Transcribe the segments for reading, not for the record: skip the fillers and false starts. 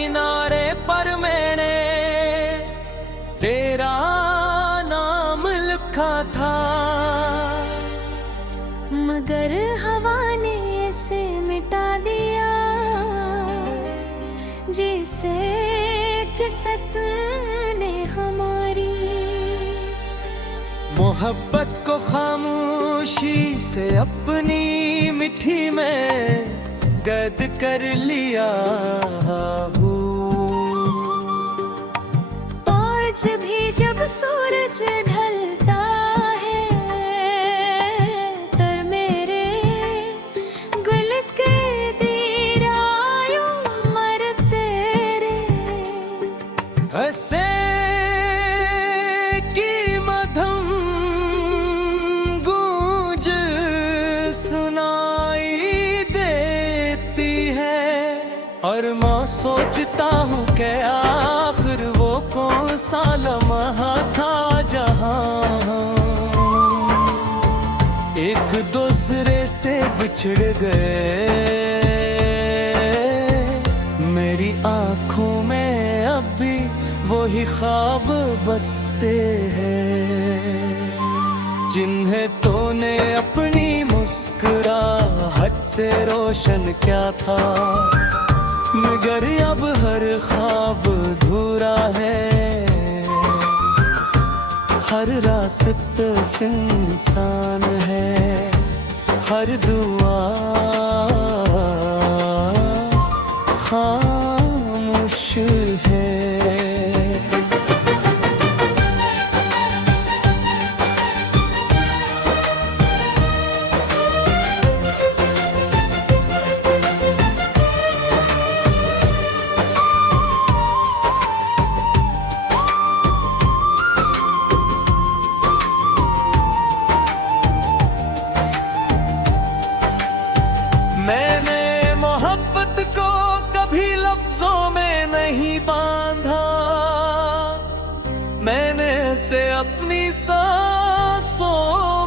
किनारे पर मैंने तेरा नाम लिखा था, मगर हवा ने इसे मिटा दिया, जिसे किस्मत ने हमारी। मोहब्बत को खामोशी से अपनी मिट्टी में कैद कर लिया हूँ। आज भी जब सूरज ढलता है, तर मेरे गुल के दीरायों मर तेरे। हंसे की मधुम गूंज सुनाई देती है, और मैं सोचता हूँ कि आखिर वो कौन सा लम्हा था जहाँ एक दूसरे से बिछड़ गए। मेरी आँखों में अब भी वही ख्वाब बसते हैं, जिन्हें तूने अपनी मुस्कुराहट से रोशन किया था, मगर अब हर ख्वाब अधूरा है। हर रास्ता सुनसान है, हर दुआ खामोश है। मैंने मोहब्बत को कभी लफ्जों में नहीं बांधा, मैंने इसे अपनी सांसों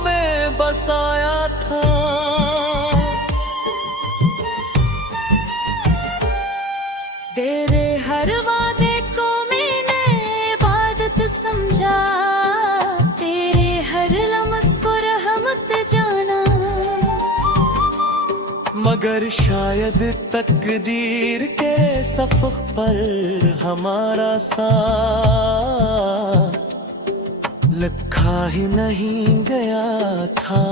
में बसाया था। तेरे हर वादे को मैंने इबादत समझा, तेरे हर लम्स को रहमत जाना। मगर शायद तकदीर के सफ़र पर हमारा साथ लिखा ही नहीं गया था।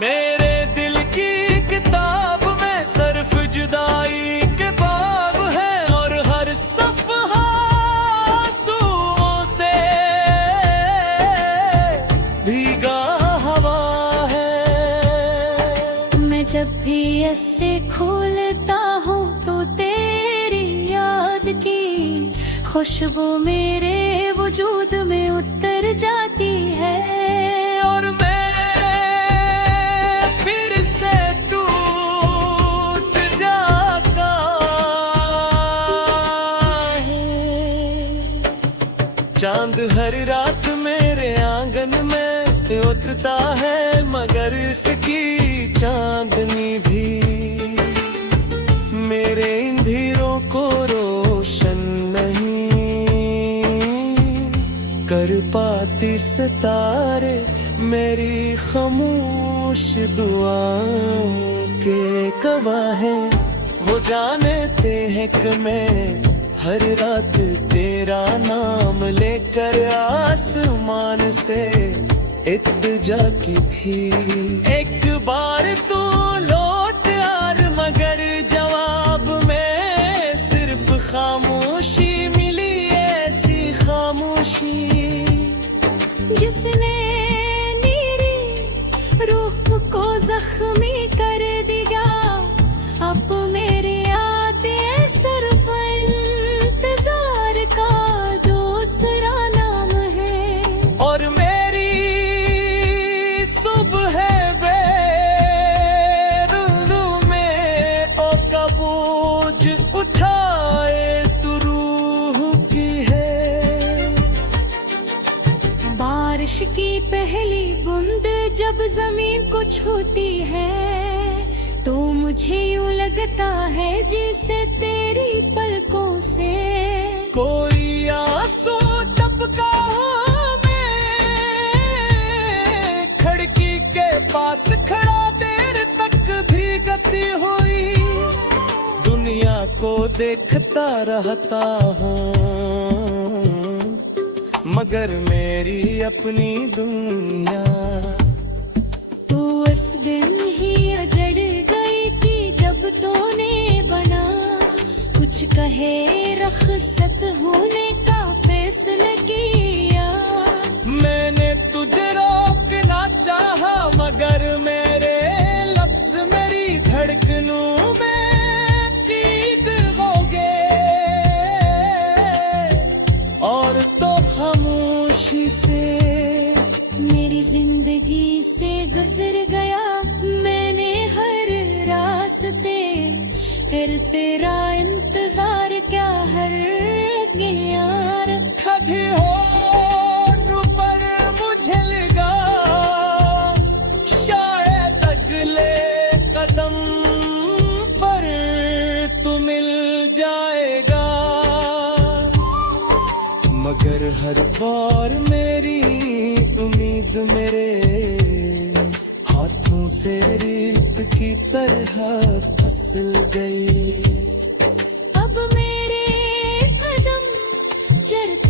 मेरे दिल की किताब में सिर्फ जुदाई के बाब है, और हर सफ़हा आंसुओं से भीगा जब भी ऐसे खोलता हूँ तो तेरी याद की खुशबू मेरे वजूद में उतर जाती है, और मैं फिर से टूट जाता है। चांद हर रात मेरे आंगन में उतरता है, मगर इसकी चांदनी भी मेरे अंधेरों को रोशन नहीं कर पाती। सितारे मेरी खामोश दुआओं के गवाह हैं, वो जानते हैं कि मैं हर रात तेरा नाम लेकर आसमान से इत्तजा की थी। एक बार तू लौट यार, मगर जवाब में सिर्फ खामोशी मिली, ऐसी खामोशी जिसने मेरी रूह को जख्मी कर दिया। अब मेरे आते सिर्फ इंतजार का दूसरा नाम है, और बारिश की पहली बूंद जब जमीन को छूती है, तो मुझे यूं लगता है जैसे तेरी पलकों से कोई आंसू टपका हो, मैं खिड़की के पास खड़ा देर तक भीगती हुई दुनिया को देखता रहता हूँ, मगर मेरी अपनी दुनिया। तू उस दिन ही अजड़ गई थी जब तूने बना कुछ कहे रखसत होने का फैसला किया। मैंने तुझे रोकना चाहा मगर मेरे लफ्ज मेरी धड़कनों में कैद हो गए और तो खामोशी से मेरी जिंदगी से गुजर गया मैंने हर रास्ते, फिर तेरा इंतजार क्या हर यार। कभी होठ पर मुझे लगा शायद अगले कदम पर तू मिल जाएगा, मगर हर बार मेरी उम्मीद मेरे हाथों से रेत की तरह फिसल गई। अब मेरे कदम चरते